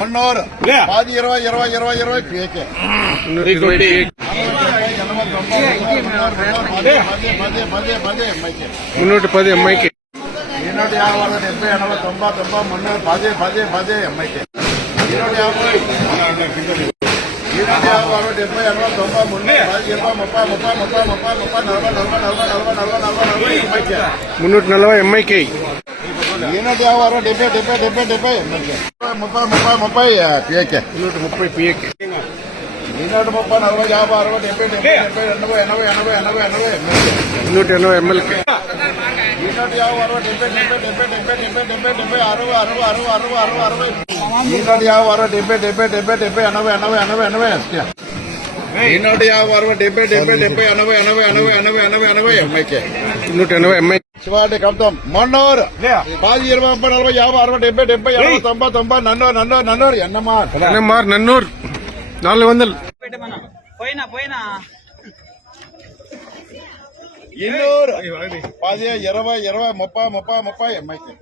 మన్నూరు 10 20 పీకే 310 అమ్మాయికి 250 70 80 90 90 మన్నూరు 10 అమ్మాయికి 250 70 80 90 340 అమ్మాయికి 250 70 30 పీకే 130 పీకే 230 40 50 60 70 80 280 ఎంఎల్కి 180 ఎంఐ శివాడి కవితం మన్నూరు 10 20 30 40 50 60 70 80 90 నన్నూరు ఎన్ఎంఆర్ నన్నూరు 400 ಇನ್ನೂರು 10 20 20 30 30 30 ಅಮ್ಮಕ್ಕೆ